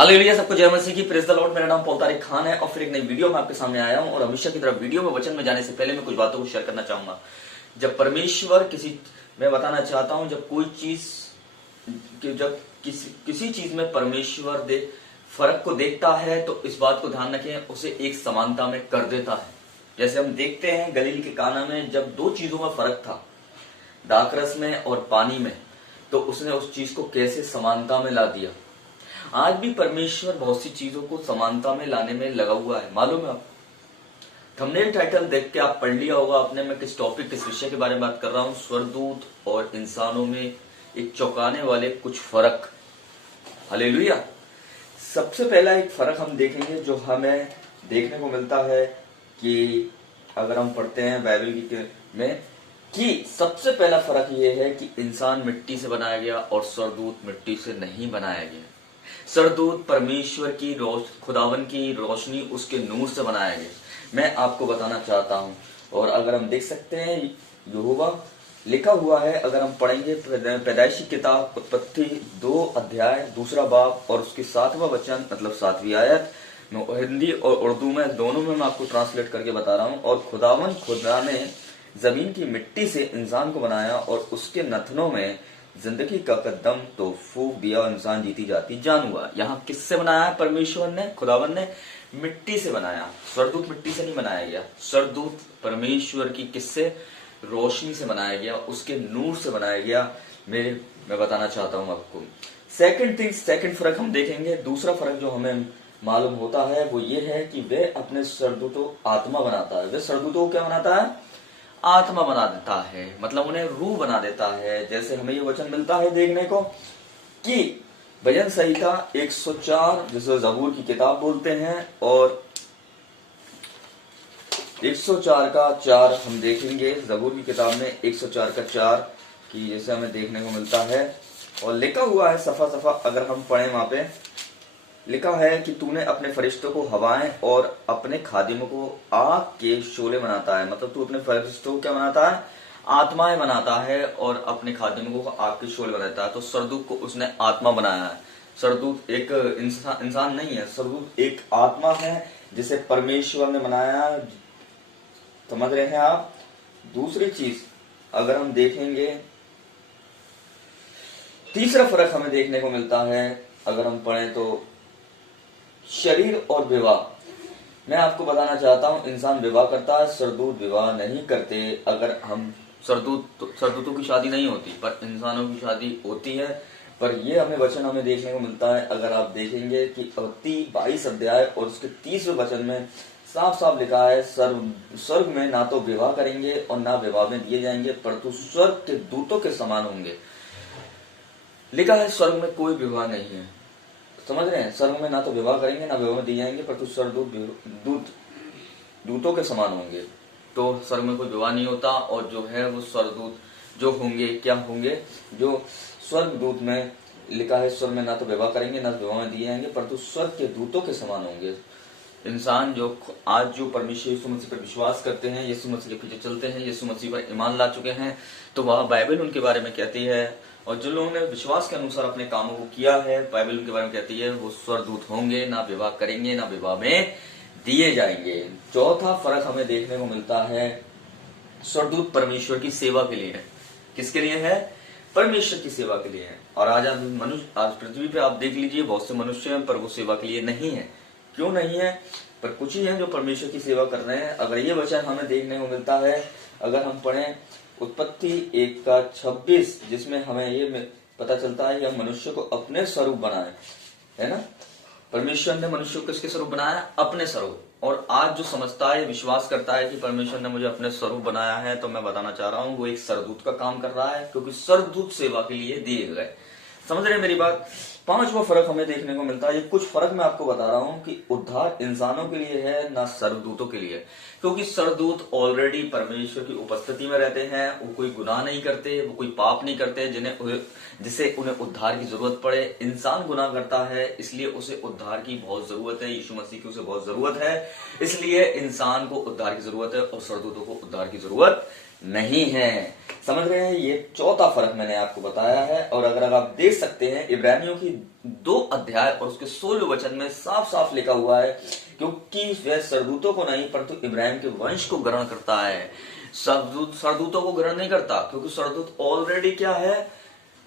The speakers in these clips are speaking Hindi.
हालेलुया, सबको जय मसीह की। Praise the Lord. मेरा नाम पौल तारिक खान है और फिर एक नई वीडियो में आपके सामने आया हूं। और हमेशा की तरह वीडियो में वचन में जाने से पहले मैं कुछ बातों को शेयर करना चाहूंगा। जब परमेश्वर मैं बताना चाहता हूं, जब कोई चीज जब किसी चीज में परमेश्वर फर्क को देखता है तो इस बात को ध्यान रखें, उसे एक समानता में कर देता है। जैसे हम देखते हैं गलील के काना में जब दो चीजों में फर्क था, दाखरस में और पानी में, तो उसने उस चीज को कैसे समानता में ला दिया। आज भी परमेश्वर बहुत सी चीजों को समानता में लाने में लगा हुआ है। मालूम है आपको? थंबनेल टाइटल देख के आप पढ़ लिया होगा आपने, मैं किस टॉपिक किस विषय के बारे में बात कर रहा हूं। स्वर्गदूत और इंसानों में एक चौंकाने वाले कुछ फर्क। हालेलुया। सबसे पहला एक फर्क हम देखेंगे जो हमें देखने को मिलता है कि अगर हम पढ़ते हैं बाइबल में, कि सबसे पहला फर्क यह है कि इंसान मिट्टी से बनाया गया और स्वर्गदूत मिट्टी से नहीं बनाया गया। स्वर्गदूत परमेश्वर की खुदावन की रोशनी, उसके नूर से बनाया गया। मैं आपको बताना चाहता हूं। और अगर हम देख सकते हैं यहोवा लिखा हुआ है, अगर हम पढ़ेंगे पैदाइशी किताब उत्पत्ति 2 अध्याय 2 बाब और उसके 7वां वचन, मतलब 7वीं आयत। मैं हिंदी और उर्दू में दोनों में मैं आपको ट्रांसलेट करके बता रहा हूं। और खुदा ने जमीन की मिट्टी से इंसान को बनाया और उसके नथनों में जिंदगी का कदम तो फूंक दिया और इंसान जीती जाती जान हुआ। यहाँ किससे बनाया है? परमेश्वर ने, खुदावन ने मिट्टी से बनाया। स्वर्गदूत मिट्टी से नहीं बनाया गया। स्वर्गदूत परमेश्वर की किससे? रोशनी से बनाया गया, उसके नूर से बनाया गया। मैं बताना चाहता हूं आपको। सेकंड फर्क हम देखेंगे। दूसरा फर्क जो हमें मालूम होता है वो ये है कि वे अपने स्वर्गदूतों आत्मा बनाता है। वे स्वर्गदूतों को क्या बनाता है? आत्मा बना देता है, मतलब उन्हें रूह बना देता है। जैसे हमें ये वचन मिलता है देखने को कि भजन संहिता 104, जिसे जबूर की किताब बोलते हैं, और 104 का 4 हम देखेंगे। जबूर की किताब में 104 का 4 की जैसे हमें देखने को मिलता है और लिखा हुआ है सफा अगर हम पढ़े, वहां पे लिखा है कि तूने अपने फरिश्तों को हवाएं और अपने खादिमों को आग के शोले बनाता है। मतलब तू अपने फरिश्तों को क्या बनाता है? आत्माएं बनाता है और अपने खादिमों को आग के शोले बनाता है। तो स्वर्गदूत को उसने आत्मा बनाया है। स्वर्गदूत एक इंसान नहीं है, स्वर्गदूत एक आत्मा है जिसे परमेश्वर ने बनाया। समझ रहे हैं आप? दूसरी चीज अगर हम देखेंगे, तीसरा फर्क हमें देखने को मिलता है अगर हम पढ़ें तो शरीर और विवाह। मैं आपको बताना चाहता हूं, इंसान विवाह करता है, स्वर्गदूत विवाह नहीं करते। अगर हम स्वर्गदूतों की शादी नहीं होती, पर इंसानों की शादी होती है। पर ये हमें देखने को मिलता है। अगर आप देखेंगे कि 22 अध्याय और उसके 30वें वचन में साफ लिखा है, स्वर्ग में ना तो विवाह करेंगे और ना विवाह में दिए जाएंगे, परंतु स्वर्ग के दूतों के समान होंगे। लिखा है स्वर्ग में कोई विवाह नहीं है। समझ रहे हैं? स्वर्ग में ना तो विवाह करेंगे ना विवाह में दिए जाएंगे, परंतु स्वर्गदूत दूतों के समान होंगे। तो स्वर्ग में कोई विवाह नहीं होता। और जो है वो स्वर्गदूत जो होंगे, क्या होंगे? जो स्वर्गदूत में लिखा है स्वर्ग में ना तो विवाह करेंगे ना विवाह में दिए जाएंगे, परंतु स्वर्ग के दूतों के समान होंगे। इंसान जो आज जो परमेश्वर यीशु मसीह पर विश्वास करते हैं, यीशु मसीह के पीछे चलते हैं, यीशु मसीह पर ईमान ला चुके हैं, तो वह बाइबल उनके बारे में कहती है। और जो लोगों ने विश्वास के अनुसार अपने कामों को किया है, बाइबल उनके बारे में कहती है वो स्वर्गदूत होंगे, ना विवाह करेंगे ना विवाह में दिए जाएंगे। चौथा फर्क हमें देखने को मिलता है, स्वर्गदूत परमेश्वर की सेवा के लिए है। किसके लिए है? परमेश्वर की सेवा के लिए है। और आज पृथ्वी पे आप देख लीजिए बहुत से मनुष्य हैं, पर वो सेवा के लिए नहीं है। क्यों नहीं है? पर कुछ ही हैं जो परमेश्वर की सेवा कर रहे हैं। अगर ये वचन हमें देखने को मिलता है, अगर हम पढ़ें उत्पत्ति 1 का 26, जिसमें हमें ये पता चलता है कि मनुष्य को अपने स्वरूप बनाए, है ना? परमेश्वर ने मनुष्य को किसके स्वरूप बनाया? अपने स्वरूप। और आज जो समझता है, विश्वास करता है कि परमेश्वर ने मुझे अपने स्वरूप बनाया है, तो मैं बताना चाह रहा हूं वो एक स्वर्गदूत का काम कर रहा है, क्योंकि स्वर्गदूत सेवा के लिए दिए गए। समझ रहे हैं मेरी बात? 5वां फर्क हमें देखने को मिलता है। ये कुछ फर्क मैं आपको बता रहा हूं कि उद्धार इंसानों के लिए है ना स्वर्गदूतों के लिए। क्योंकि स्वर्गदूत ऑलरेडी परमेश्वर की उपस्थिति में रहते हैं, वो कोई गुनाह नहीं करते, वो कोई पाप नहीं करते जिसे उन्हें उद्धार की जरूरत पड़े। इंसान गुनाह करता है, इसलिए उसे उद्धार की बहुत जरूरत है। यीशु मसीह की उसे बहुत जरूरत है, इसलिए इंसान को उद्धार की जरूरत है और स्वर्गदूतों को उद्धार की जरूरत नहीं है। समझ रहे हैं, ये चौथा फर्क मैंने आपको बताया है। और अगर आप देख सकते हैं इब्रानियों की 2 अध्याय और उसके 16 वचन में साफ साफ लिखा हुआ है, क्योंकि वह सरदूतों को नहीं परंतु इब्राहिम के वंश को ग्रहण करता है। सरदूतों को ग्रहण नहीं करता, क्योंकि सरदूत ऑलरेडी क्या है,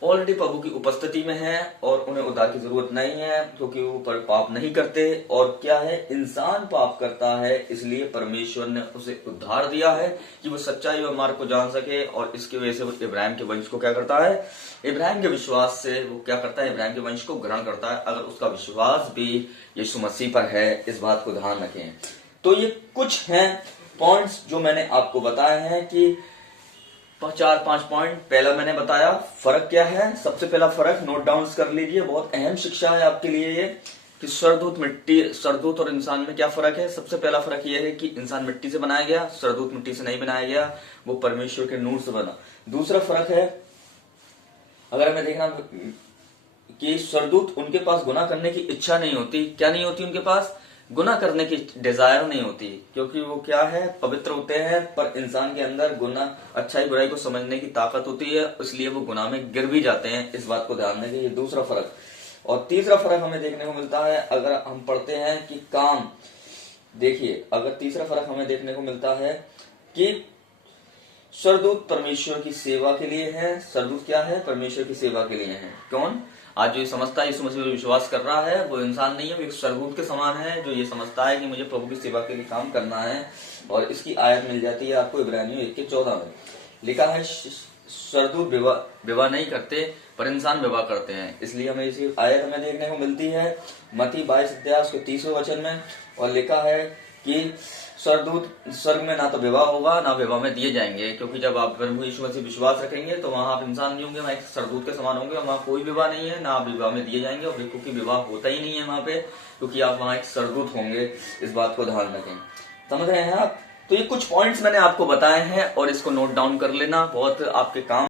ऑलरेडी प्रभु की उपस्थिति में है और उन्हें उद्धार की जरूरत नहीं है, क्योंकि वो पर पाप नहीं करते। और क्या है, इंसान पाप करता है, इसलिए परमेश्वर ने उसे उद्धार दिया है कि वो सच्चाई और मार्ग को जान सके। और इसकी वजह से वो इब्राहिम के वंश को क्या करता है, इब्राहिम के विश्वास से वो क्या करता है, इब्राहिम के वंश को ग्रहण करता है, अगर उसका विश्वास भी यीशु मसीह पर है। इस बात को ध्यान रखें। तो ये कुछ हैं पॉइंट्स जो मैंने आपको बताए हैं कि 4-5 पॉइंट। पहला मैंने बताया फर्क क्या है। सबसे पहला फर्क नोट डाउन कर लीजिए, बहुत अहम शिक्षा है आपके लिए ये, कि सरदूत और इंसान में क्या फर्क है। सबसे पहला फर्क यह है कि इंसान मिट्टी से बनाया गया, सरदूत मिट्टी से नहीं बनाया गया, वो परमेश्वर के नूर से बना। दूसरा फर्क है, अगर हमें देखना कि सरदूत, उनके पास गुनाह करने की इच्छा नहीं होती। क्या नहीं होती उनके पास, गुनाह करने की डिजायर नहीं होती, क्योंकि वो क्या है, पवित्र होते हैं। पर इंसान के अंदर गुनाह, अच्छाई बुराई को समझने की ताकत होती है, इसलिए वो गुनाह में गिर भी जाते हैं। इस बात को ध्यान देंगे, ये दूसरा फर्क। और तीसरा फर्क हमें देखने को मिलता है, अगर हम पढ़ते हैं कि काम, देखिए, अगर तीसरा फर्क हमें देखने को मिलता है कि सरदूत परमेश्वर की सेवा के लिए है। सरदूत क्या है, परमेश्वर की सेवा के लिए है। कौन, आज जो ये समझता है, यीशु मसीह पर विश्वास कर रहा है, वो इंसान नहीं है, वो एक सरदूत के समान है, जो ये समझता है कि मुझे प्रभु की सेवा के लिए काम करना है। और इसकी आयत मिल जाती है आपको इब्रानियों 1:14 में लिखा है, सरदूत विवाह नहीं करते पर इंसान विवाह करते हैं। इसलिए हमें इसी आयत हमें देखने को मिलती है मत्ती 22 अध्याय उसके 30वें वचन में, और लिखा है कि सरदूत स्वर्ग में ना तो विवाह होगा ना विवाह में दिए जाएंगे, क्योंकि जब आप प्रभु यीशु मसीह विश्वास रखेंगे तो वहां आप इंसान नहीं होंगे, वहां एक सरदूत के समान होंगे। वहां कोई विवाह नहीं है, ना आप विवाह में दिए जाएंगे, और क्योंकि विवाह होता ही नहीं है वहां पे, क्योंकि आप वहां एक सरदूत होंगे। इस बात को ध्यान रखें। समझ रहे हैं आप। तो ये कुछ पॉइंट्स मैंने आपको बताए हैं और इसको नोट डाउन कर लेना, बहुत आपके काम